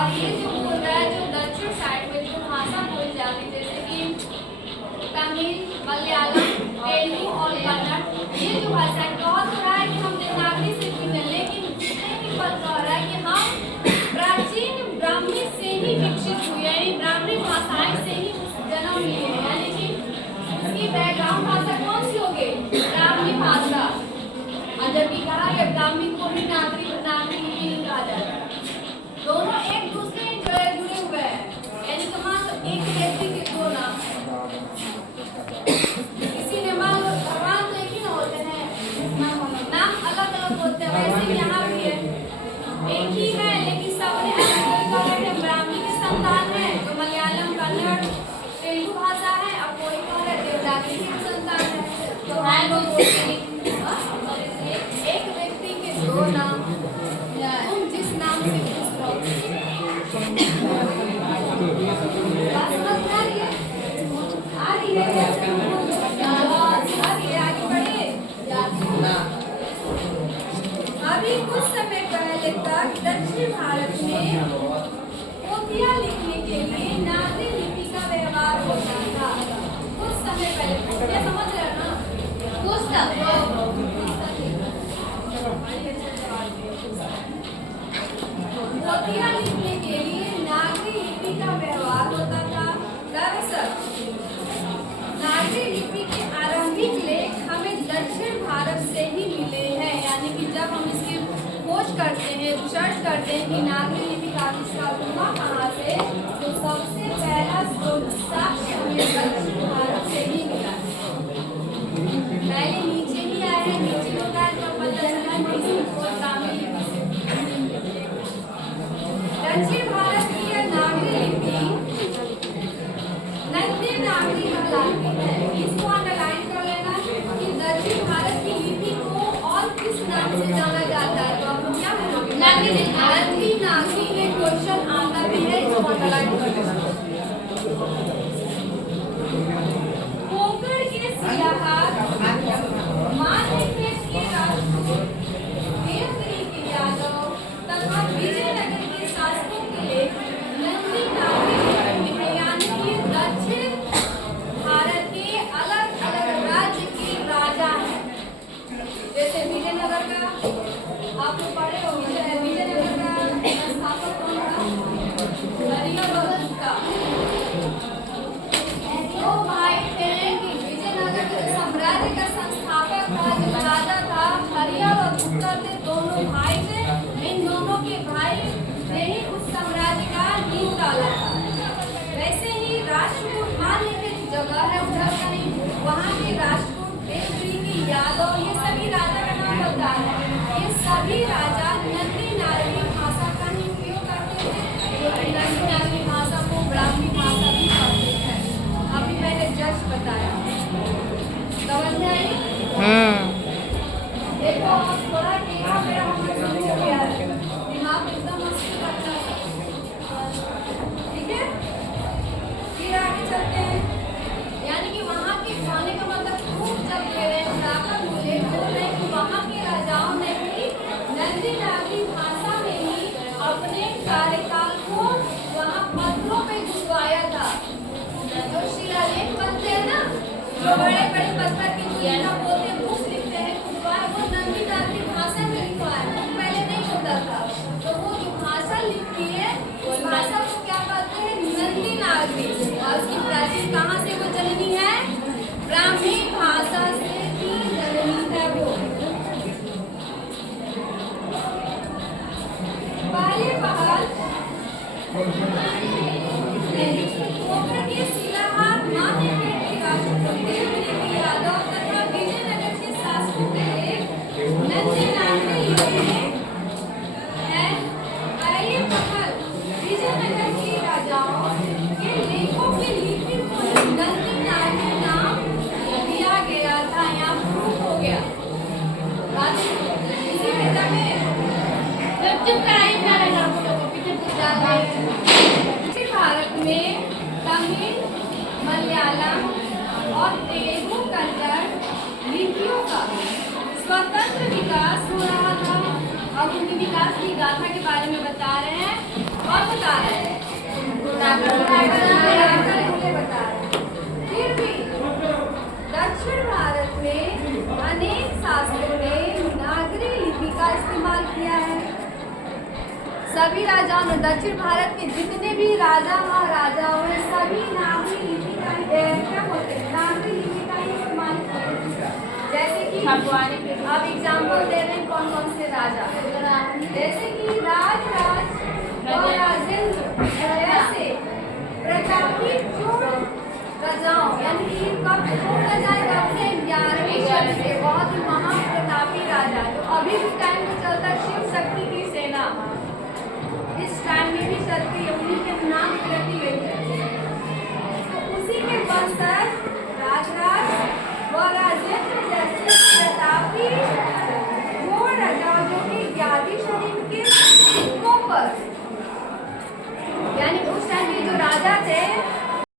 और ये जो बोल रहा है जो दक्षिण साइड में जो भाषा बोली जाती है जैसे कि तमिल, मलयालम, तेलुगु और कन्नड़, ये जो भाषा है बहुत हो रहा है कि हम देवनागरी से सीखे, लेकिन जितने भी पद कह रहा है कि हम प्राचीन ब्राह्मी से ही विकसित हुए, यानी ब्राह्मी भाषाएं से ही जन्म लिए हैं, यानी कि उसकी बैकग्राउंड भाषा कौन सी हो गई? ब्राह्मी भाषा। और जबकि कहा गया ब्राह्मी को भी नागरी नहीं कहा जाता, दोनों एक दूसरे से जुड़े हुए हैं। यानी तो मान लो एक व्यक्ति के दो नाम है, किसी ने मान लो भगवान तो एक ही ना होते हैं, नाम अलग अलग होते हैं, वैसे यहाँ भी है एक ही है लेकिन सबने अलग अलग ब्राह्मी के संतान है, जो मलयालम, कन्नड़, तेलुगु भाषा है, और कोई कह रहे देवनागरी के संतान है। तो हम लोग एक व्यक्ति के दो नाम, तुम जिस नाम से खुश रहो। बात समझ में आ रही है? आगे बढ़े। अभी कुछ समय पहले तक दक्षिण भारत में पोथियां लिखने के लिए नागरी लिपि का व्यवहार होता था। कुछ समय पहले, क्या समझ रहे हो ना? पोथियां लिखने के लिए नागरी लिपि का व्यवहार होता था। दरअसल नागरी लिपि के आरंभिक लेख हमें दक्षिण भारत से ही मिले हैं, यानी कि जब हम इसकी खोज करते हैं, रिसर्च करते हैं कि नागरी लिपि का आविष्कार हुआ कहाँ से, तो सबसे पहला साक्ष्य हमें दक्षिण भारत से ही मिला। पहले नीचे ही आया है, नीचे होता है तो पता चला ग्रामीण लिपि से। दक्षिण भारत की यह नागरी लिपि नंदी नागरी कहलाती है। इसको अंडरलाइन कर लेना कि दक्षिण भारत की लिपि को और किस नाम से जाना जाता है, तो आप क्या बोलोगे? नंदी नागरी में क्वेश्चन आता भी है, इसको अंडरलाइन कर लेना। कोंकण के सियाहत मानखेत के राजपूत, देवगिरी के यादव तथा विजयनगर के शासकों के लिए नंदी नागरी लिपि में, यानी कि दक्षिण भारत के अलग अलग राज्य के राजा हैं। जैसे विजयनगर का आप लोग पढ़े हो, विजयनगर का संस्थापक कौन था? हरिहर का। दो भाई थे कि विजयनगर के साम्राज्य का संस्थापक था, जो राजा था हरिहर और गुप्ता थे, दोनों भाई थे। इन दोनों के भाई ने ही उस साम्राज्य का नींव डाला था। वैसे ही राष्ट्रकूट मान लीजिए जगह है उधर का नहीं, वहाँ के राष्ट्रकूट, देवगिरी के यादव, ये सभी राजा का नाम होता है। ये सभी राजा नंदी नागरी भाषा का ही उपयोग करते थे, जो नंदी नागरी भाषा को ब्राह्मी भाषा भी कहते हैं। अभी मैंने जस्ट बताया, समझ में आई? देखो थोड़ा टीका मेरा शुरू हो गया है, दिमाग एकदम मस्ती करता है, ठीक है? फिर आगे चलते हैं। यानी कि वहाँ के खाने का मतलब खूब जब जाकर बोले कि वहाँ के राजाओं ने भी नंदी नागरी भाषा में ही अपने कार्यकाल को वहाँ पत्रों पे गुजवाया था। जो शिलालेख बनते हैं ना, जो बड़े बड़े पत्थर के जो बोलते बुक लिखते हैं, गुजवाया, वो नंदी नागरी भाषा में लिखा है, वो पहले नहीं होता था। तो वो जो भाषा लिखी है उस भाषा को क्या कहते हैं? नंदी नागरी। और उसकी प्राचीन कहाँ से वो जननी है? ब्राह्मी भाषा से ही जननी है वो। पहले पहल कोंकण के सियाहत मानखेत के राजपूत, देवगिरी के यादव तथा विजयनगर के शासकों के लिए नंदी नागरी लिपि है। पहले पहल विजयनगर के राजाओं के लेखों की लिपि को नंदी नागरी नाम दिया गया था। यहाँ प्रूफ हो गया बात इसी में तक चुप कराइए दक्षिण भारत में तमिल, मलयालम और तेलुगु, कन्नड़ लिपियों का स्वतंत्र विकास हो रहा था। अब उनके विकास की गाथा के बारे में बता रहे हैं। और बता रहे हैं बता रहे हैं। फिर भी दक्षिण भारत में अनेक शासकों ने नागरी लिपि का इस्तेमाल किया है। सभी राजाओं ने, दक्षिण भारत के जितने भी राजा महाराजा हुए, सभी नागरी लिपि का क्या बोलते हैं, नागरी लिपि का ही इस्तेमाल किया। जैसे कि अब एग्जाम्पल दे रहे हैं कौन कौन से राजा, जैसे कि राज